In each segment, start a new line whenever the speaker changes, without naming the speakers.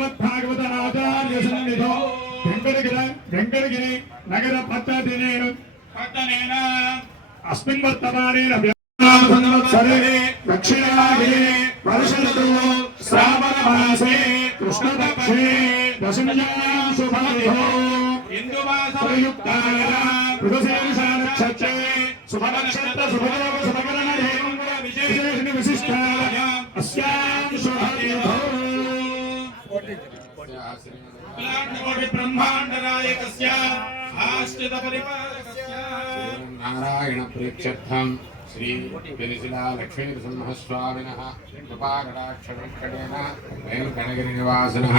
యోధభుజదేశే భగవద్భాగవత ఆచార్య సన్నిధో వెంకటగిరి వెంకటగిరి నగర పట్టదినే పట్టణేన అస్మిన్ వర్తమానేన సంవత్సరే దక్షిణాగిరే వర్షఋతు శ్రావణ మాసే కృష్ణపక్షే దశమ్యాం శుభమతిహో ఇందుమాసయుక్తాయ మృగశీర్షానక్షత్రే శుభనక్షత్ర శుభయోగ శుభకరణ ఏవం విశేషణ విశిష్టాయ అస్యాం శుభతిథో కోటి బ్రహ్మాండ నాయకస్య ఆశ్రిత పరిపాలకస్య
నారాయణ ప్రేక్షర్థం శ్రీ పెరిశిలా లక్ష్మీ నృసింహస్వామినః కృపాకటాక్షవేక్షణేన వెంకటగిరి నివాసినः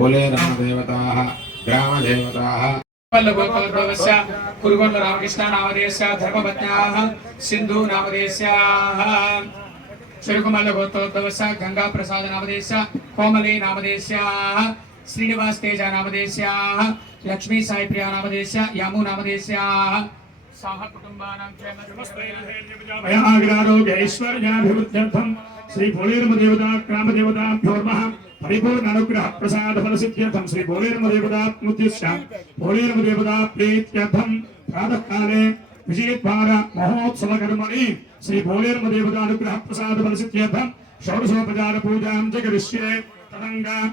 ఓలే రామదేవతాः గ్రామదేవతాः
వల్లభోద్భవస్య శ్రీనివాస్ తేజ నామదేశ్యా లక్ష్మీ సాయి ప్రియా నామధేయస్య యాము నామధేయస్యాः సహ కుటుంబానాం
మయాగ్రారోగ్యైశ్వర్యాభివృద్ధ్యర్థం శ్రీ భోళీర్మదేవతా గ్రామదేవతాభ్యోర్మః పరిపూర్ణ అనుగ్రహ ప్రసాద ఫలసిద్ధ్యర్థం శ్రీ భోళీర్మదేవతాముద్దిశ్య భోళీర్మదేవతా ప్రీత్యర్థం ప్రాతకాలే విజయద్వార మహోత్సవ కర్మణి శ్రీ భోళీర్మదేవతా అనుగ్రహ ప్రసాద ఫలసిద్ధ్యర్థం షోడశోపచార పూజాం చ కరిష్యే తదంగా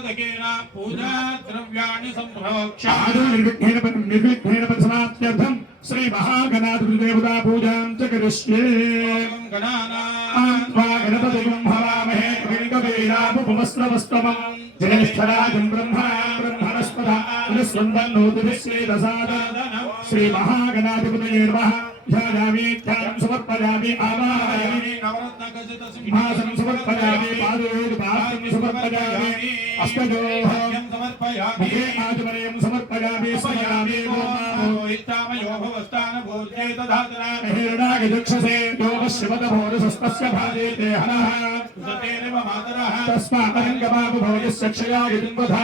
పాదకేన పూజా ద్రవ్యాన్ని
సంప్రోక్ష నిర్విఘ్నేన నిర్విఘ్నేన పరిసమాప్త్యర్థం శ్రీ మహాగణాధి దేవతా పూజాం చ కరిష్యే. గణానా. గణపతిం భవామహే కవికవీరాపవస్త్రవస్తమం జ్యేష్ఠరాజం బ్రహ్మణా బ్రహ్మణస్పద. స్వందన్నోతి శ్రీ మహాగణాధిపతయే నమః. ध्यायामि ध्यानं समर्पयामि आवाहयामि नवरत्नगजत सिंहासनं समर्पयामि पादोद पादं समर्पयामि अष्टजोहं समर्पयामि हे आजमरयं समर्पयामि समयामि मोहितामयो भवस्तान भोजे तदातरा हिरणागजक्षसे योगश्वद भोरसस्तस्य भाजेते हरः सतेनैव मातरः तस्मात् अहङ्गमापभोजस्य क्षया यदुन्वधा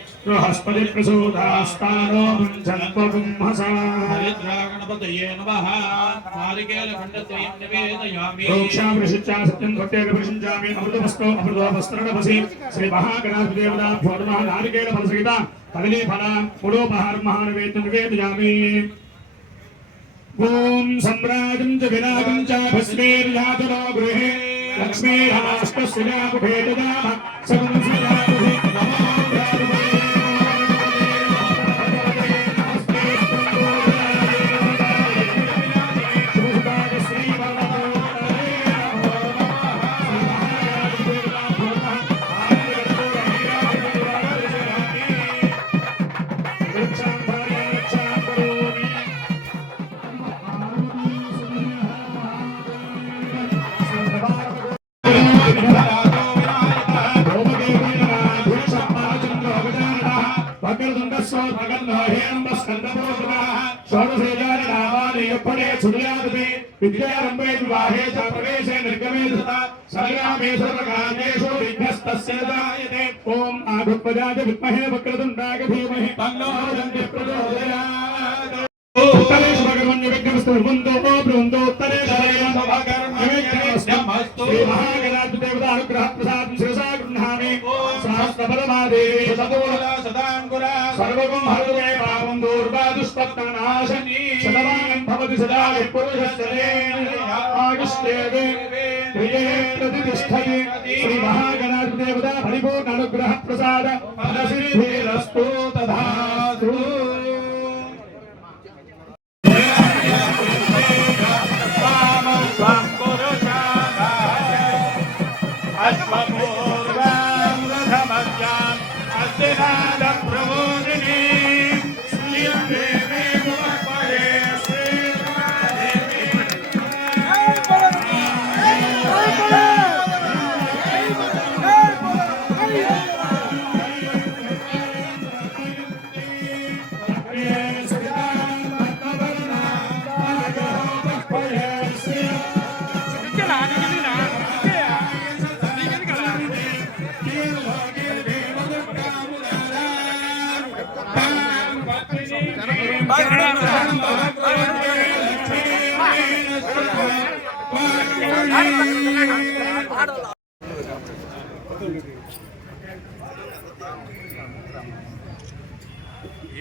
बृहस्पति प्रसूदास्तानो मुञ्चन्त्वपुंहसा
गणपतये नमः। नारिकेलखण्डत्रयं निवेदयामि
रोक्षां सत्यं सत्यं अमृतवस्तो अमृतवस्त्रणवसि श्रीमहागणाधिदेवताभ्यो नमः। नारिकेलफलसहिता कदलीफला पुरोपहारमहानवेद्यं निवेदयामि। ॐ सम्राजं च विराजं च भस्मेर्यातनो गृहे लक्ष्मीराष्ट्रस्य मुखे వివాహే చ ప్రవేశే నిర్గమే తథా సంగ్రామే సర్వకార్యేషు విఘ్నస్తస్య జాయతే ఓం ఆభుత్వజాయ విద్మహే వక్రతుండాయ ధీమహి తన్నో దంతి ప్రచోదయాత్ ఉత్తరేషు భగవన్య విఘ్నమస్తు ముందో సహస్రపరమాదేవి సర్వగం హరుమే పాపం దూర్వా శతమానం భవతి సదా పురుషశ్రేష్ఠే ప్రియే ప్రతిష్టతి శ్రీ మహాగణాధిదేవత పరిపూర్ణ అనుగ్రహ ప్రసాద ఫలసిద్ధిరస్తు తథాస్తు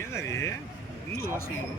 ఏందది? ముందు వస్తుంది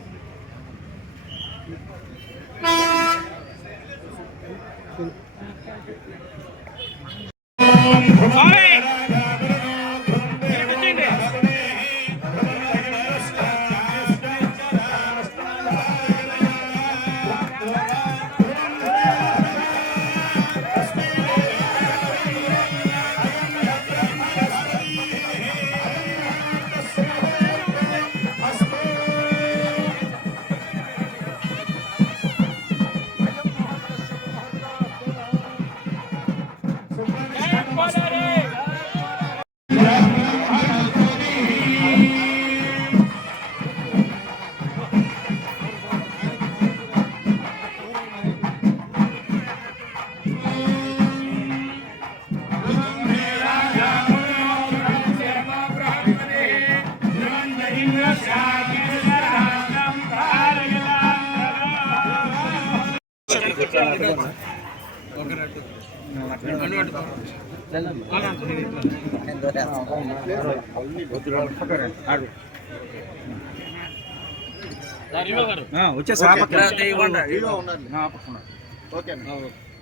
వచ్చే సాపక్క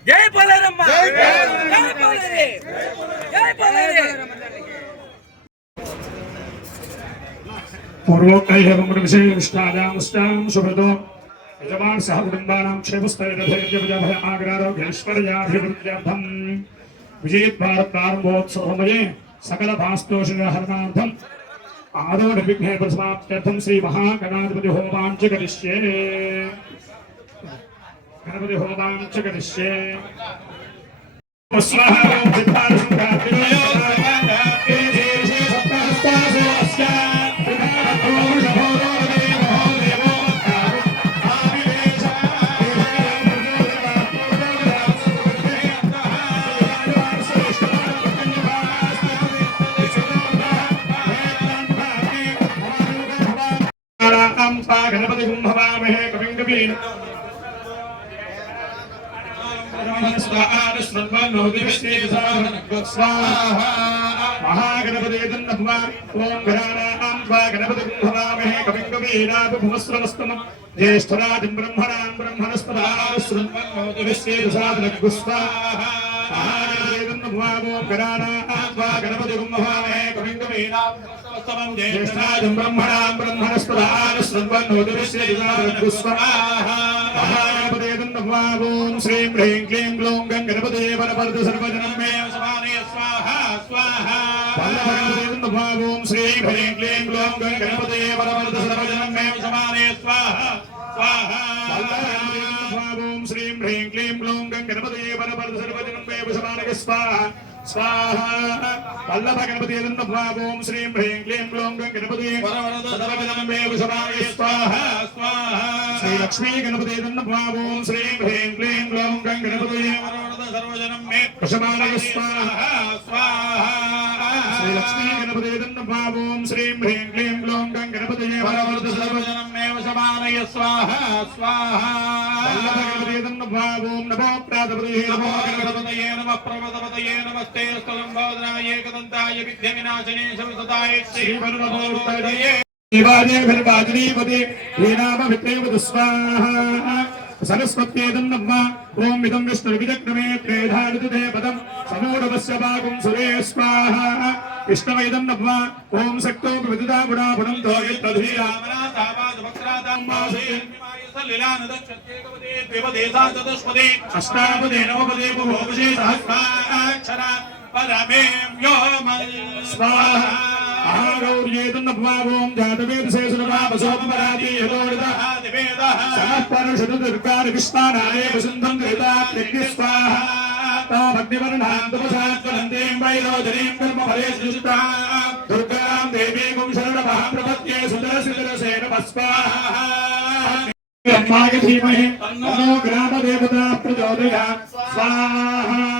జై పోలేరమ్మ జై పోలేరి జై పోలేరి
పూర్వోక్తైహిష్టాదాముష్టాం శుభదో యజమాన్ సహ కుటుంబానాం క్షేమస్థైర్యభయ ఆగ్రారోగ్యైశ్వర్యాభివృద్ధ్యర్థం విజయత్ భారత్ ప్రారంభోత్సవమయే సకల భాస్తోషహరణార్థం ఆదోడ విఘ్నే ప్రసమాప్త్యర్థం శ్రీ మహాగణాధిపతి హోమాంచ కరిష్యే గణపతి హోమాంచ కరిష్యే స్వాహ సిద్ధార్థ మహాగణపతి ఓం గణానాం స్వా గణపతి కుంభవామహే కవిం కవీనాభుమస్రవస్తమ జ్యేష్ఠరాజం బ్రహ్మణాం గణపతి కుంభవామహే కవిం కవీనాం జ్యేష్ఠరాజం బ్రహ్మణాం బ్రహ్మణస్పదానుస్రవన్నోదివిశ్వేదినాగణపతి శ్రీం హ్రీం క్లీం గ్లూం గం గణపతే వరపరదు సర్వజనం మే ఓం శ్రీం హ్రీం క్లీం గ్లూం గం గణపతే వరపరదు సర్వజనం మే సమానే స్వాహా స్వాహా ఓం శ్రీం హ్రీం క్లీం గ్లూం గం గణపతే వరపరదు సర్వజనం మే సమానే స్వాహ స్వాహ వల్లభ ఓం శ్రీం హ్రీం క్లీం గ్లూం గం గణపతే సర్వజనం మే సమానే స్వాహ స్వాహా. శ్రీ లక్ష్మీ గణపతి. ఓం శ్రీం హ్రీం క్లీం గ్లూం గం గణపతే.
సర్వజనం మే
ప్రసమానయ స్వాహా.
స్వాహా.
శ్రీ లక్ష్మీ గణపతి ఓం శ్రీం హ్రీం క్లీం గ్లూం గం గణపతే
పరవర్త సర్వజనం మే సమానయ. స్వాహా స్వాహా.
ఓం నమో ప్రాతపదే నమో గణపతి
గణపతయే నమ. ప్రమదపతయే నమస్తే. స్థలంబోధనాయ ఏకదంతాయ విద్య వినాశనే సంసదాయ శ్రీ పరమోత్తరయే
దేవాదేవిర్వాజనీపదే శ్రీరామభిత్రేవతు స్వాహా. సరస్వత్యేదం నమ్మ ఓం ఇదం విష్ణుర్విజక్రమే త్రేధారితే పదం. సమూఢవస్య భాగం సురే స్వాహ. విష్ణవైదం నమ్మ ఓం శక్తో విదిదా గుణాపుణం దోగిత్రధీరా
అష్టాపదే నవపదే బహుపదే సహస్రాక్షర పరమే
స్వాహా వసుంధం త్రితాత్యగ్ని స్వాహా కర్మఫలే సృష్టా దుర్గాం దేవీం శరణమహం ప్రపద్యే సుదరసిదరసేన స్వాహా బ్రహ్మాయ ధీమహి తన్నో గ్రామదేవతా ప్రచోదయాత్ స్వాహా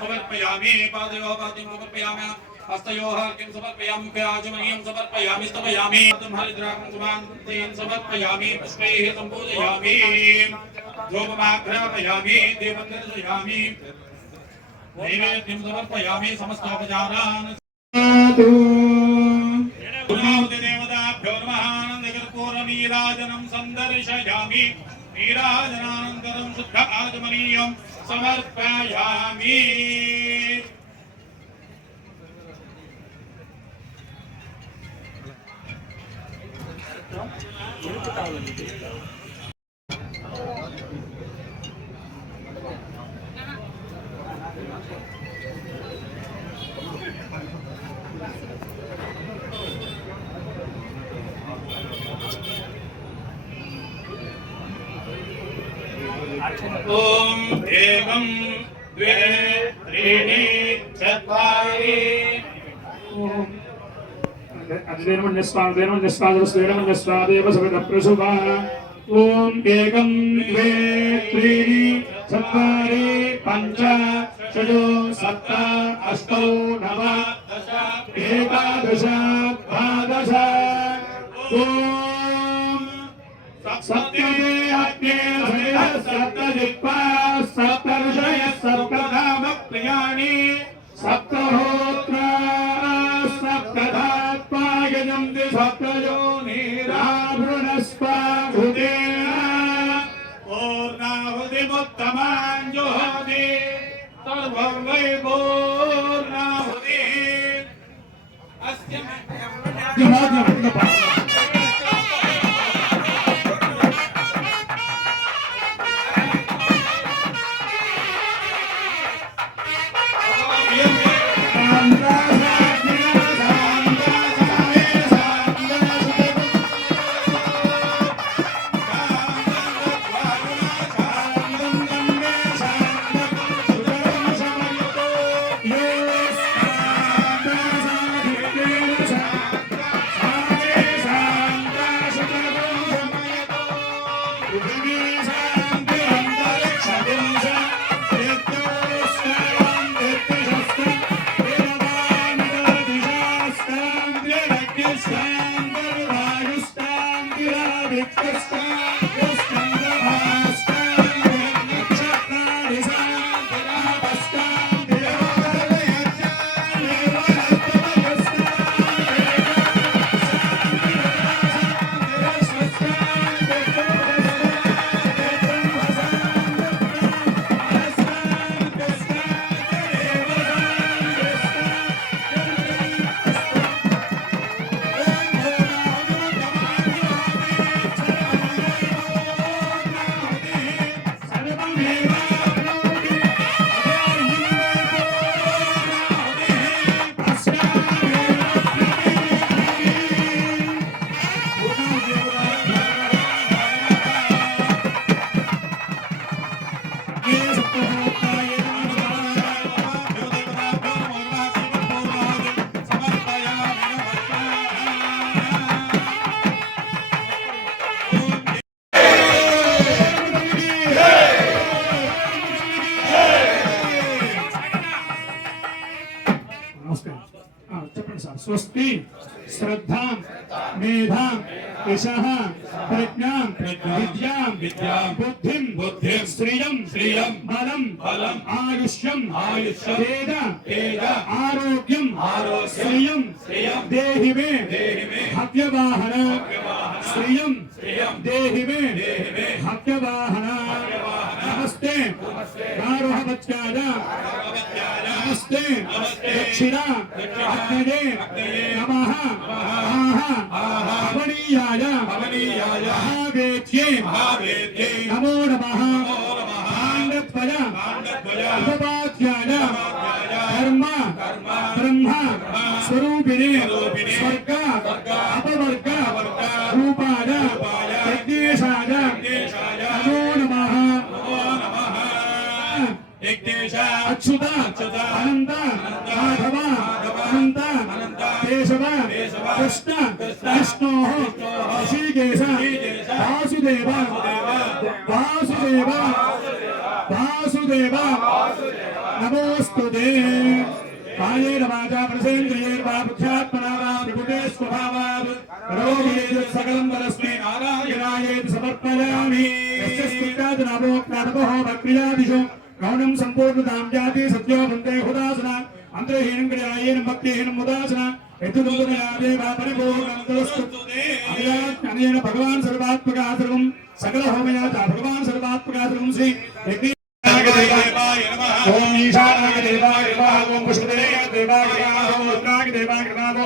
సమర్పయామి పాదయో పాద్యం సమర్పయామి హస్తయోః కిం సమర్పయామి ముఖే ఆచమనీయం సమర్పయామి స్తమయామి హరిద్రాకం సుమాన్ తేన్ సమర్పయామి పుష్పైః సంపూజయామి ధూపమాఘ్రాపయామి దీపం దర్శయామి నైవేద్యం సమర్పయామి సమస్తోపచారాన్ దేవతాభ్యో నమః ఆనందకర్పూర నీరాజనం సందర్శయామి. నీరాజనానంతరం శుద్ధ ఆచమనీయం సమర్పయామి స్వాదేవస్వాదేవసుభృతప్రశుభ ఓం ఏకం ద్వే త్రీణి చత్వారి పంచ షడు సప్త అష్టౌ నవ ఏకాదశ ద్వాదశ ఓం సప్తదేహ్యే సప్త జిప్ప సప్త ఋషయ సప్త నామ ప్రియాణి సప్త హో सप्तयो नीराभृणस्प हृदे पूर्णाहुदिमुत्तमाञ्जुहोदे तद्भवै पूर्णाहुदिः अस्य
నమస్కారం ఆ, చెప్పండి సార్ స్వస్తి శ్రద్ధాం మేధాం యశః ప్రజ్ఞాం విద్యాం
విద్యాం
బుద్ధిం
బుద్ధిం
శ్రియం
శ్రియం
బలం
బలం
ఆయుష్యం
ఆయుష్యం
తేజ
తేజ
ఆరోగ్యం
ఆరోగ్యం
శ్రియం
శ్రియం
దేహి మే
దేహి మే
హవ్యవాహన శ్రియం
శ్రియం
దేహి మే
దేహి మే
హవ్యవాహన నమస్తే నారోహవత్యాయ నమస్తే దక్షిణ అగ్నయే నమః ఆహ అవనీయాయ
అవనీయాయ
మహావేద్యే
మహావేద్యే
నమో నమః పాండద్వయ
పాండద్వయ
ఉపపాధ్యాయ కర్మ బ్రహ్మ స్వరూపిణి స్వర్గ అచ్యుత అనంత మాధవ అనంత కేశవ కృష్ణ విష్ణో ఋషికేశ వాసుదేవ వాసుదేవ। వాసుదేవ నమోస్తుతే కాయేన వాచా ప్రసేంద్రియైర్వా బుద్ధ్యాత్మనా వా విభుతే స్వభావాత్ సకలం సమర్పయామి। యస్య నమోక్తాదపో భక్రియాదిషు గౌణం సంపూర్ణతాం జాతి సత్యో వందే హుదాసన అంతర్హీనం క్రియాయేన భక్తిహీనం ఉదాసన యద్దుదుదయాదేవ పరిపూర్ణం దోస్తుతే అనేన భగవాన్ సర్వాత్మక సర్వం సకల హోమయాత భగవాన్ సర్వాత్మక సర్వం శ్రీ యజ్ఞ
దేవాయ నమః
ఓం ఈశానాయ దేవాయ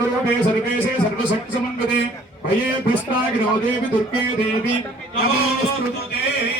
सर्वस्वरूपे सर्वेशे सर्वशक्ति समन्विते भये भ्रष्टागिरो देवी दुर्गे देवी नमोस्तुते बोले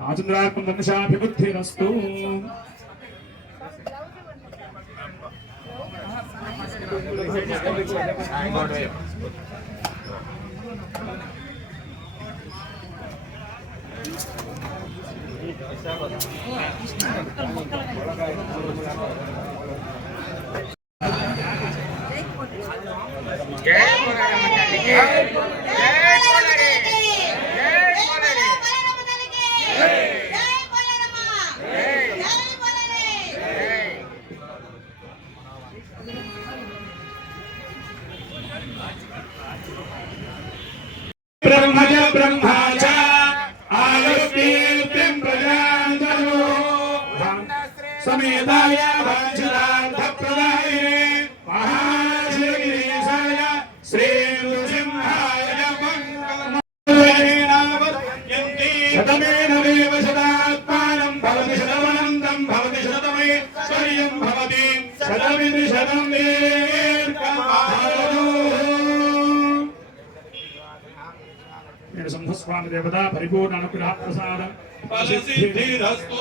ఆచంద్రాత్మన్షాభిబుద్ధిరస్తు Okay. దేవత పరిపూర్ణ అనుగ్రహ ప్రసాదం
ఫలసిద్ధిరస్తు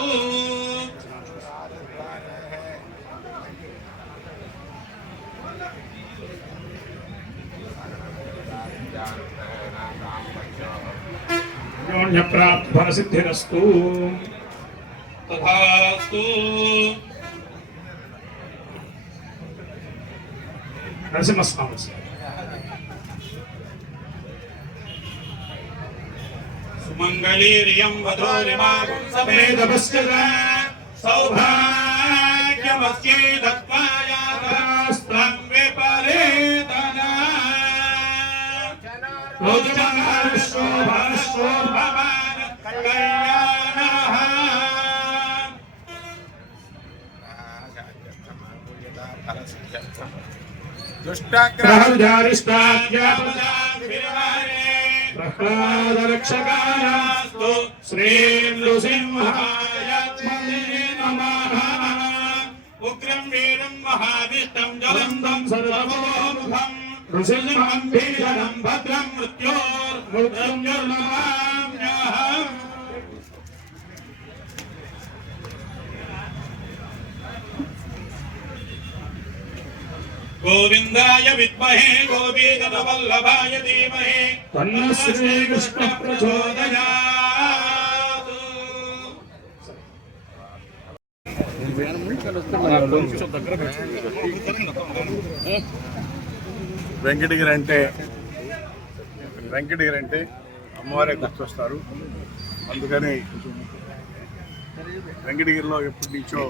ఫలసిద్ధిరస్తు
తథాస్తు.
నరసింహస్వామి
సుమంగళీర్యం వధోరిమాగం సమేధపశ్చత సౌభాగ్యమస్యేదత్వాయాస్త్రం విపరీతనా శోభాశ్వోభవాన్ కళ్యాణః
ప్రహ్లాదరక్షకాయాస్తు శ్రీనృసింహాయ నమః.
ఉగ్రం వీరం మహావిష్టం జలంతం సర్వముఖం
నృసింహం భీషణం
భద్రం మృత్యోర్మృత్యుర్నమామ్యహం గోవిందాయ విద్మహే గోపీగణవల్లభాయ ధీమహి.
తన్న శ్రీకృష్ణ
ప్రచోదయాత్
వెంకటగిరి అంటే వెంకటగిరి అంటే అమ్మవారే గుర్తొస్తారు. అందుకని వెంకటగిరిలో ఎప్పటి నుంచో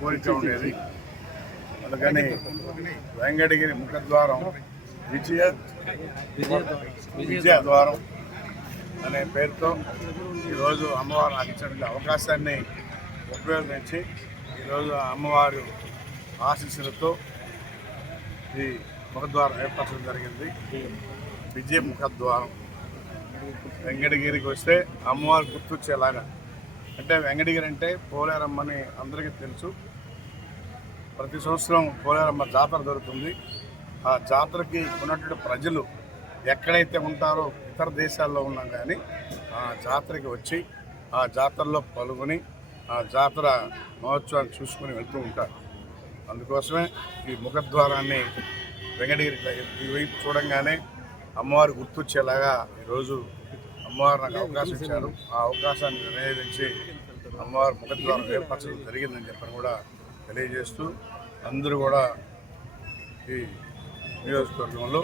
కోరిక ఉండేది. అందుకని వెంకటగిరి ముఖద్వారం విజయ విజయ ద్వారం అనే పేరుతో ఈరోజు అమ్మవారు నాకు అవకాశాన్ని ఉపయోగించి ఈరోజు అమ్మవారు ఆశీస్సులతో ఈ ముఖద్వారం ఏర్పరచడం జరిగింది. విజయ ముఖద్వారం. వెంకటగిరికి వస్తే అమ్మవారు గుర్తొచ్చేలాగా అంటే వెంకటగిరి అంటే పోలేరమ్మని అందరికీ తెలుసు. ప్రతి సంవత్సరం పోలేరమ్మ జాతర జరుగుతుంది. ఆ జాతరకి ఉన్నటువంటి ప్రజలు ఎక్కడైతే ఉంటారో ఇతర దేశాల్లో ఉన్నా కానీ ఆ జాతరకి వచ్చి ఆ జాతరలో పాల్గొని ఆ జాతర మహోత్సవాన్ని చూసుకొని వెళ్తూ ఉంటారు. అందుకోసమే ఈ ముఖద్వారాన్ని వెంకటగిరి వైపు చూడంగానే అమ్మవారు గుర్తొచ్చేలాగా ఈరోజు అమ్మవారు నాకు అవకాశం ఇచ్చారు. ఆ అవకాశాన్ని వినియోగించి అమ్మవారి ముఖద్వారం ఏర్పరచడం జరిగిందని చెప్పని కూడా తెలియజేస్తూ అందరూ కూడా ఈ నియోజకవర్గంలో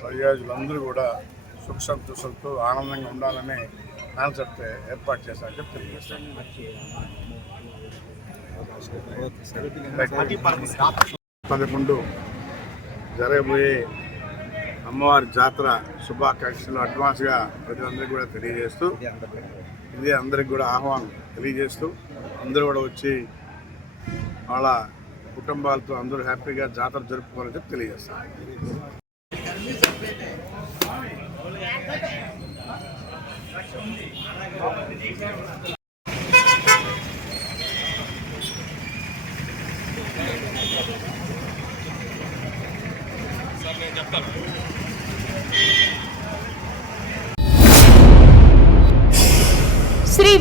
ప్రయోజకులందరూ కూడా సుఖ సంతోషాలతో ఆనందంగా ఉండాలని కాన్సెప్ట్ ఏర్పాటు చేశారని చెప్పి తెలియజేస్తాను పదకొండు జరగబోయే అమ్మవారి జాతర శుభాకాంక్షలు అడ్వాన్స్గా ప్రజలందరికీ కూడా తెలియజేస్తూ ఇది అందరికి కూడా ఆహ్వానం తెలియజేస్తూ అందరూ కూడా వచ్చి వాళ్ళ కుటుంబాలతో అందరూ హ్యాపీగా జాతర జరుపుకోవాలని చెప్పి తెలియజేస్తాను.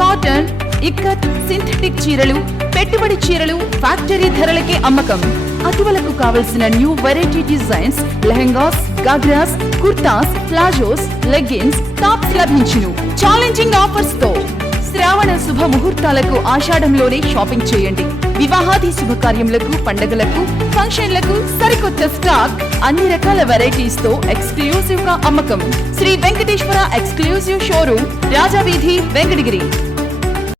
cotton ikat synthetic చీరలు పెట్టుబడి చీరలు ఫ్యాక్టరీ ధరలకే అమ్మకం. అటువలకు కావలసిన new variety designs lehengas ghagras kurtas palazzos leggings tops లభించును. ఛాలెంజింగ్ ఆఫర్స్తో శ్రావణ శుభ ముహూర్తాలకు ఆషాఢంలోనే షాపింగ్ చేయండి. వివాహాది శుభకార్యములకు పండగలకు ఫంక్షన్లకు సరికొత్త స్టాక్. అన్ని రకాల వెరైటీస్తో ఎక్స్క్లూజివ్గా అమ్మకం. Shri Venkateswara exclusive showroom Rajaveedhi Venkatagiri.